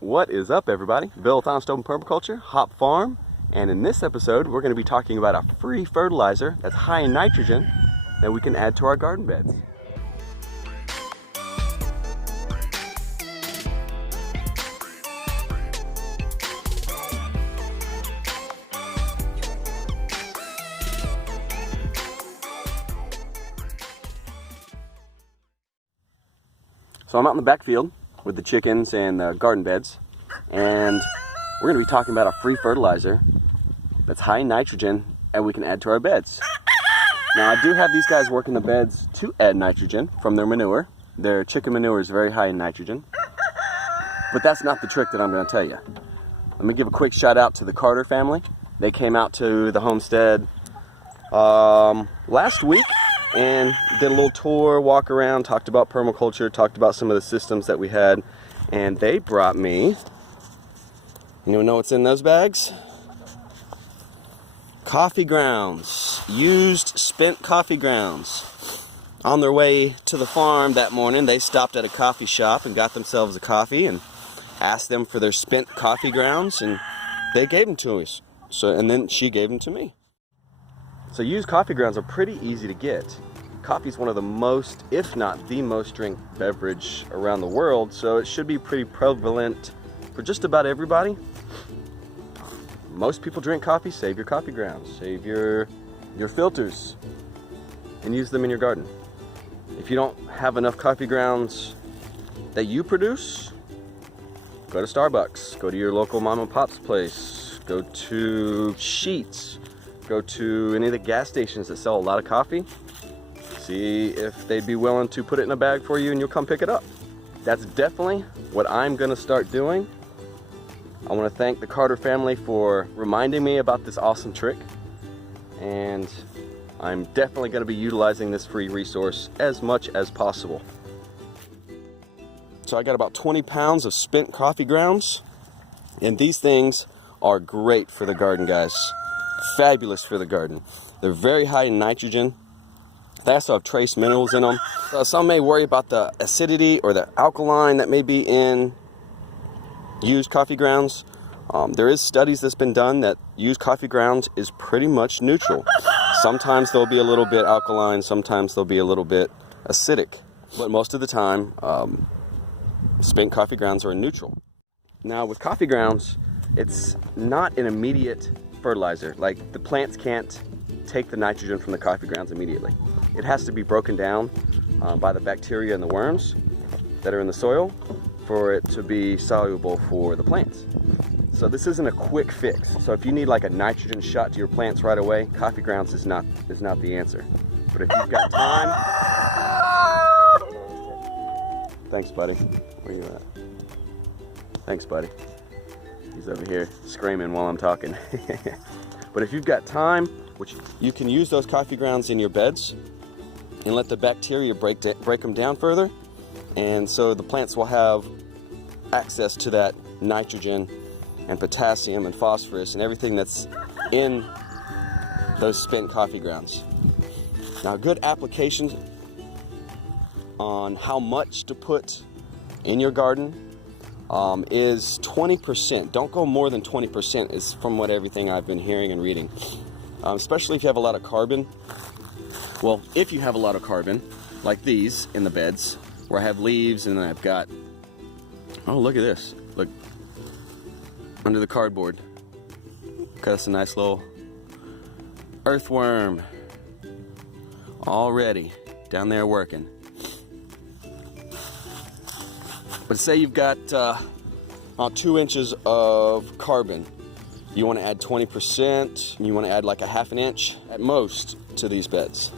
What is up, everybody? Bill with Homesteading Permaculture, Hop Farm, and in this episode we're going to be talking about a free fertilizer that's high in nitrogen that we can add to our garden beds. So I'm out in the backfield with the chickens and the garden beds, and we're going to be talking about a free fertilizer that's high in nitrogen and we can add to our beds. Now, I do have these guys working the beds to add nitrogen from their manure. Their chicken manure is very high in nitrogen, but that's not the trick that I'm going to tell you. Let me give a quick shout out to the Carter family. They came out to the homestead last week and did a little tour, walk around, talked about permaculture, talked about some of the systems that we had, and they brought me, you know what's in those bags? Coffee grounds, used spent coffee grounds. On their way to the farm that morning, they stopped at a coffee shop and got themselves a coffee and asked them for their spent coffee grounds, and they gave them to us. And then she gave them to me. So used coffee grounds are pretty easy to get. Coffee is one of the most, if not the most drink beverage around the world, so it should be pretty prevalent for just about everybody. Most people drink coffee. Save your coffee grounds, save your filters, and use them in your garden. If you don't have enough coffee grounds that you produce, go to Starbucks, go to your local mom and pop's place, go to Sheetz, go to any of the gas stations that sell a lot of coffee. See if they'd be willing to put it in a bag for you and you'll come pick it up. That's definitely what I'm gonna start doing. I want to thank the Carter family for reminding me about this awesome trick, and I'm definitely going to be utilizing this free resource as much as possible. So I got about 20 pounds of spent coffee grounds, and these things are great for the garden, guys. Fabulous for the garden. They're very high in nitrogen. They also have trace minerals in them. So some may worry about the acidity or the alkaline that may be in used coffee grounds. There is studies that's been done that used coffee grounds is pretty much neutral. Sometimes they'll be a little bit alkaline, sometimes they'll be a little bit acidic, but most of the time spent coffee grounds are neutral. Now with coffee grounds, it's not an immediate fertilizer. Like, the plants can't take the nitrogen from the coffee grounds immediately. It has to be broken down by the bacteria and the worms that are in the soil for it to be soluble for the plants. So this isn't a quick fix. So if you need like a nitrogen shot to your plants right away, coffee grounds is not the answer. But if you've got time, thanks, buddy. Where you at? Thanks, buddy. He's over here screaming while I'm talking. But if you've got time, which you can use those coffee grounds in your beds and let the bacteria break them down further, and so the plants will have access to that nitrogen and potassium and phosphorus and everything that's in those spent coffee grounds. Now, a good application on how much to put in your garden is 20%. Don't go more than 20%, is from what everything I've been hearing and reading. Especially if you have a lot of carbon. Well, if you have a lot of carbon, like these in the beds, where I have leaves and I've got, oh, look at this. Look, under the cardboard. Got us a nice little earthworm already down there working. But say you've got about 2 inches of carbon. You want to add 20%, and you want to add like a half an inch at most to these beds.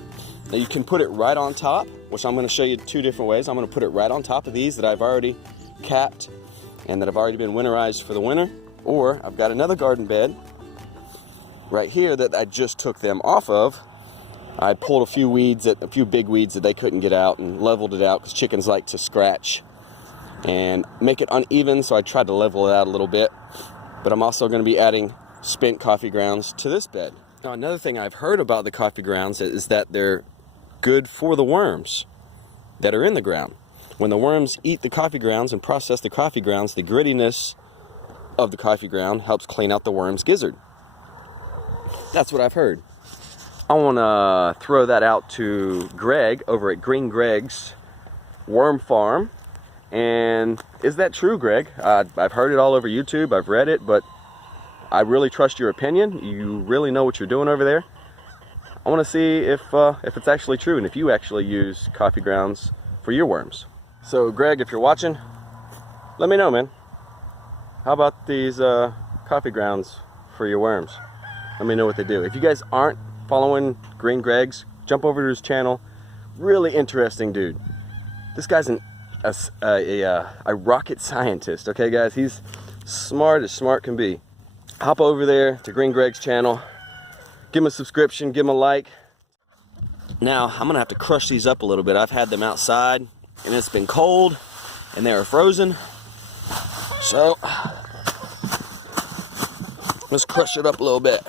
Now you can put it right on top, which I'm going to show you 2 different ways. I'm going to put it right on top of these that I've already capped and that have already been winterized for the winter. Or I've got another garden bed right here that I just took them off of. I pulled a few big weeds that they couldn't get out and leveled it out because chickens like to scratch and make it uneven, so I tried to level it out a little bit. But I'm also going to be adding spent coffee grounds to this bed. Now, another thing I've heard about the coffee grounds is that they're good for the worms that are in the ground. when the worms eat the coffee grounds and process the coffee grounds, the grittiness of the coffee ground helps clean out the worm's gizzard. That's what I've heard. I want to throw that out to Greg over at Green Greg's Worm Farm. And is that true, Greg? I've heard it all over YouTube, I've read it, but I really trust your opinion. You really know what you're doing over there. I want to see if it's actually true and if you actually use coffee grounds for your worms. So Greg, if you're watching, let me know, man. How about these coffee grounds for your worms? Let me know what they do. If you guys aren't following Green Greg's, jump over to his channel. Really interesting dude. This guy's a rocket scientist, okay guys? He's smart as smart can be. Hop over there to Green Greg's channel, give him a subscription, give him a like. Now I'm gonna have to crush these up a little bit. I've had them outside and it's been cold and they are frozen, so let's crush it up a little bit.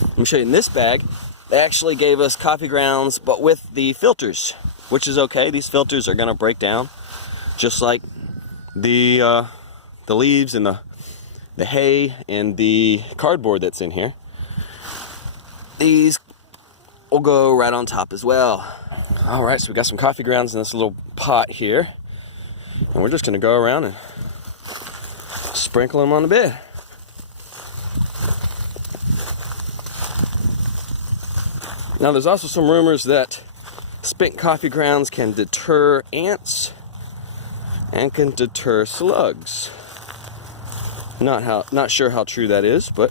Let me show you. In this bag they actually gave us coffee grounds but with the filters, which is okay. These filters are gonna break down just like the leaves and the hay and the cardboard that's in here. These will go right on top as well. All right, so we got some coffee grounds in this little pot here, and we're just gonna go around and sprinkle them on the bed. Now there's also some rumors that spent coffee grounds can deter ants and can deter slugs. Not sure how true that is, but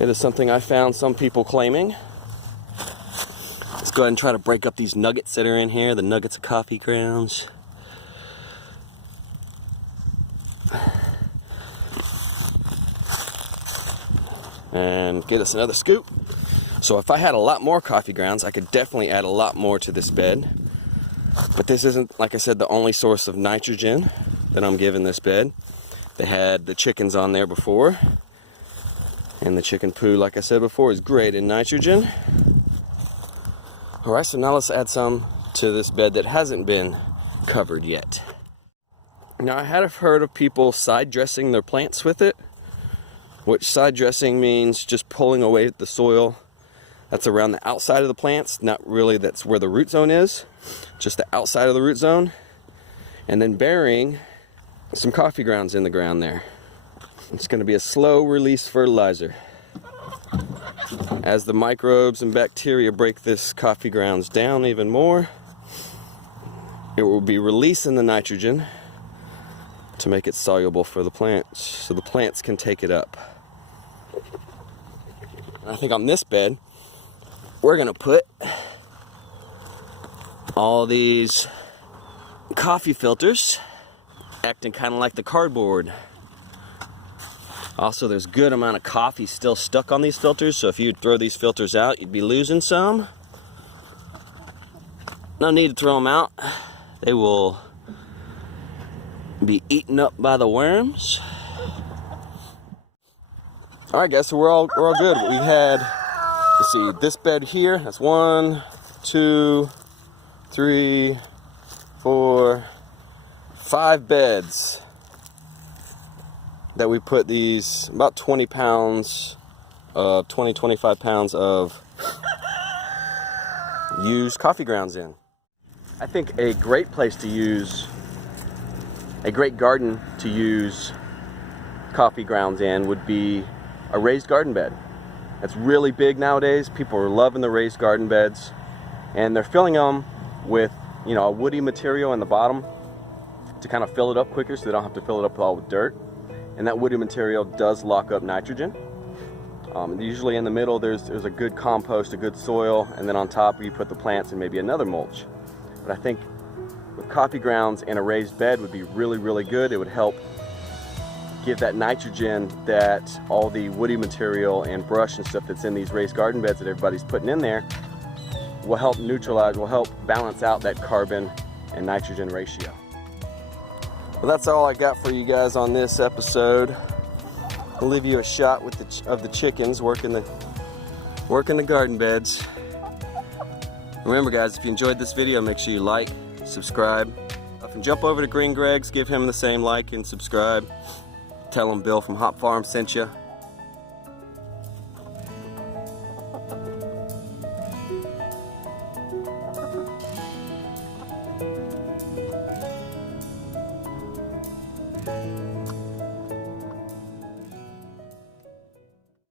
it is something I found some people claiming. Let's go ahead and try to break up these nuggets that are in here, the nuggets of coffee grounds. And get us another scoop. So if I had a lot more coffee grounds, I could definitely add a lot more to this bed. But this isn't, like I said, the only source of nitrogen that I'm giving this bed. They had the chickens on there before, and the chicken poo, like I said before, is great in nitrogen. Alright, so now let's add some to this bed that hasn't been covered yet. Now I have heard of people side dressing their plants with it, which side dressing means just pulling away the soil that's around the outside of the plants, not really that's where the root zone is, just the outside of the root zone, and then burying some coffee grounds in the ground there. It's going to be a slow release fertilizer. As the microbes and bacteria break this coffee grounds down even more, it will be releasing the nitrogen to make it soluble for the plants, so the plants can take it up. I think on this bed, we're gonna put all these coffee filters, acting kind of like the cardboard. Also, there's a good amount of coffee still stuck on these filters, so if you throw these filters out, you'd be losing some. No need to throw them out. They will be eaten up by the worms. All right, guys, so we're all good. We had, let's see, this bed here. That's 1, 2, 3, 4, 5 beds that we put these about 20 pounds, 25 pounds of used coffee grounds in. I think a great place to use, a great garden to use coffee grounds in would be a raised garden bed. It's really big nowadays. People are loving the raised garden beds, and they're filling them with, you know, a woody material in the bottom to kind of fill it up quicker, so they don't have to fill it up all with dirt. And that woody material does lock up nitrogen. Usually in the middle there's a good compost, a good soil, and then on top you put the plants and maybe another mulch. But I think with coffee grounds and a raised bed would be really, really good. It would help give that nitrogen that all the woody material and brush and stuff that's in these raised garden beds that everybody's putting in there will help neutralize, will help balance out that carbon and nitrogen ratio. Well, that's all I got for you guys on this episode. I'll leave you a shot with of the chickens working the garden beds. Remember guys, if you enjoyed this video, make sure you like, subscribe, and jump over to Green Greg's, give him the same like and subscribe. Tell him Bill from Hop Farm sent you.